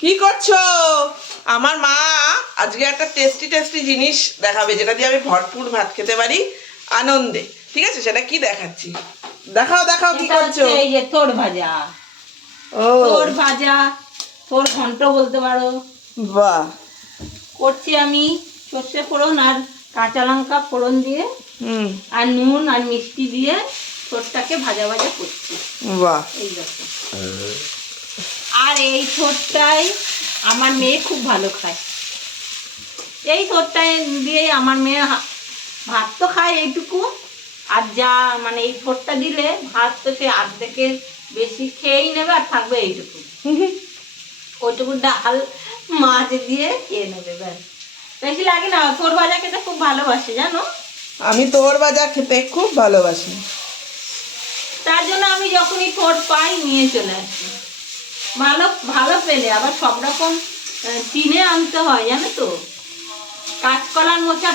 কি করছো? আমার মা আজকে একটা টেস্টি টেস্টি জিনিস দেখাবে, যেটা দিয়ে আমি ভরপুর ভাত খেতে পারি আনন্দে। ঠিক আছে, সেটা কি দেখাচ্ছি, দেখাও দেখাও কি করছো? এই যে তোড় ভাজা। ও তোড় ভাজা, তোড় ঘন্ট বলতে পারো। বাহ। করছি আমি সর্ষে ফোড়ন আর কাঁচা লঙ্কা ফোড়ন দিয়ে আর নুন আর মিষ্টি দিয়ে ছোটটাকে ভাজা ভাজা করছি। বাহ। এই দেখো, আর এই ছোটটাই আমার মেয়ে খুব ভালো খায়। এই ছোটটাই দিয়ে আমার মেয়ে ভাত তো খায় এইটুকু, আর যা মানে এই ছোটটা দিলে ভাত তো সে অর্ধেকের বেশি খেয়েই নেবে, আর থাকবে এইটুকু। ওইটুকু ডাল মাছ দিয়ে খেয়ে নেবে, ব্যাস। বেশি লাগে না। তোর ভাজা খেতে খুব ভালোবাসে, জানো? আমি তোর ভাজা খেতে খুব ভালোবাসি, তার জন্য আমি যখনই তোর পাই নিয়ে চলে আসি। ভালো ভালো পেলে আবার সব রকম কিনে আনতে হয়, জানো তো। কাঁচকলার মোচা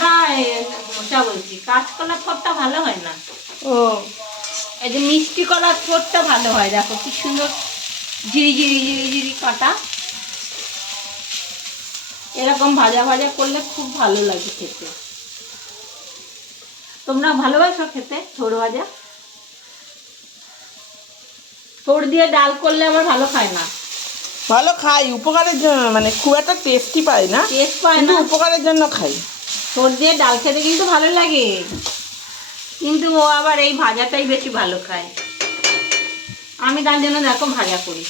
বলছি, কাঁচকলার ঠোঁটটা ভালো হয় না। ও এই যে মিষ্টি কলার ঠোঁটটা ভালো হয়, দেখো কি সুন্দর ঝিরি ঝিরি ঝিরি ঝিরি কাটা। এরকম ভাজা ভাজা করলে খুব ভালো লাগে খেতে। তোমরা ভালোবাসো খেতে থোড় ভাজা? থোড় দিয়ে ডাল করলে আমার ভালো খায় না। ভালো খাই উপকারের জন্য, মানে খুব একটা টেস্টি পাই না, টেস্ট পায় না, উপকারের জন্য খাই। থোড় দিয়ে ডাল খেতে কিন্তু ভালো লাগে, কিন্তু ও আবার এই ভাজাটাই বেশি ভালো খায়। আমি তার জন্য দেখো ভাজা করি,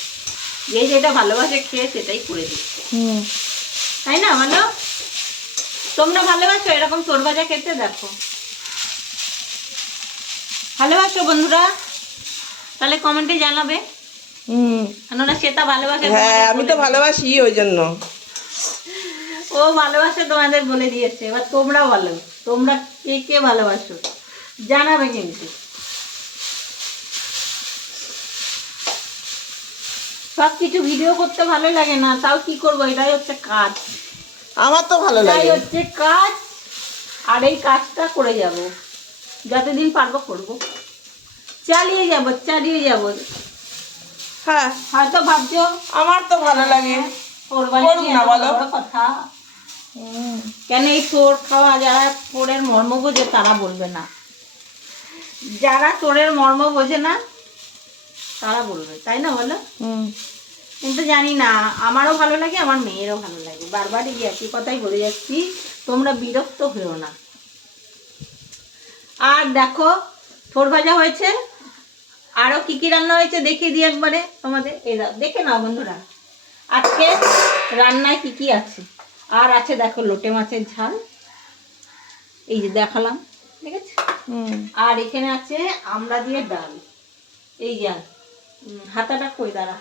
যে যেটা ভালোবাসে খেয়ে সেটাই করে দিই, তাই না? বলো, তোমরা ভালোবাসো এরকম তোর ভাজা খেতে? দেখো, ভালোবাসো বন্ধুরা? তাহলে কমেন্টে জানাবে। কেননা সেটা ভালোবাসে। হ্যাঁ, আমি তো ভালোবাসি, ওই জন্য ও ভালোবাসে তোমাদের বলে দিয়েছে। এবার তোমরা বলো, তোমরা কে কে ভালোবাসো জানাবে কিন্তু। সব কিছু ভিডিও করতে ভালো লাগে না, তাও কি করবো, এটাই হচ্ছে কাজ। আমার তো ভালো লাগে, এটাই হচ্ছে কাজ, আর এই কাজটা করে যাব, যতদিন পারবো করব, চালিয়ে যাব। হ্যাঁ, হয়তো ভাবছো আমার তো ভালো লাগে, করুন না বলো। কথা কেন, এই চোর খাওয়া যারা চোরের মর্ম বোঝে তারা বলবে না, যারা চোরের মর্ম বোঝে না তারা বলবে, তাই না? বলো। কিন্তু জানি না, আমারও ভালো লাগে, আমার মেয়েরও ভালো লাগে। বারবারই একই কথাই বলে যাচ্ছি, তোমরা বিরক্ত হয়েও না। আর দেখো, থোড় ভাজা হয়েছে, আরো কি কি রান্না হয়েছে দেখিয়ে দিই একবারে তোমাদের। এই দেখে নাও বন্ধুরা, আজকে রান্নায় কি কি আছে। আর আছে দেখো লোটে মাছের ঝাল, এই যে দেখালাম, ঠিক আছে। আর এখানে আছে আমড়া দিয়ে ডাল। এই যে হাতাটা কই দাঁড়া,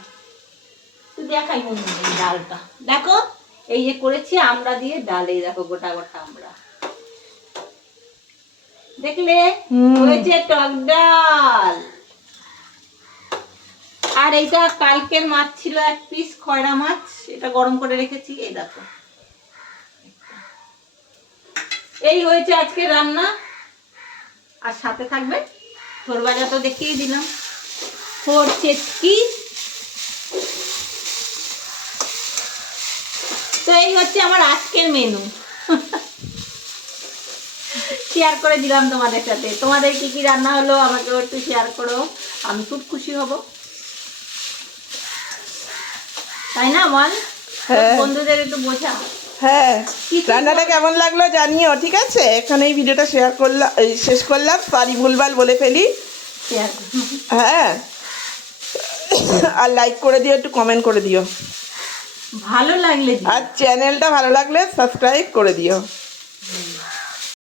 তুই দেখাই এই ডালটা দেখো, এই যে করেছি আমড়া দিয়ে ডাল। এই দেখো গোটা গোটা আমড়া, দেখলে হয়েছে টক ডাল। আর এইটা কালকের মাছ ছিল, এক পিস খয়রা মাছ, এটা গরম করে রেখেছি। এই দেখো, এই হয়েছে আজকে রান্না। আর সাথে থাকবে থোড় ভাজা, তো দেখিয়ে দিলাম, থোড় চেটকি। তো এই হচ্ছে আমার আজকের মেনু, শেয়ার করে দিলাম তোমাদের সাথে। তোমাদের কি কি রান্না হলো আমাকেও একটু শেয়ার করো, আমি খুব খুশি হব, তাই না? বল, বন্ধুদের একটু বোঝা। হ্যাঁ, রান্নাটা কেমন লাগলো জানিও, ঠিক আছে? এখানে এই ভিডিওটা শেষ করলাম, সরি ভুলভাল বলে ফেলি। হ্যাঁ, আর লাইক করে দিও, একটু কমেন্ট করে দিও ভালো লাগলে, আর চ্যানেলটা ভালো লাগলে সাবস্ক্রাইব করে দিও।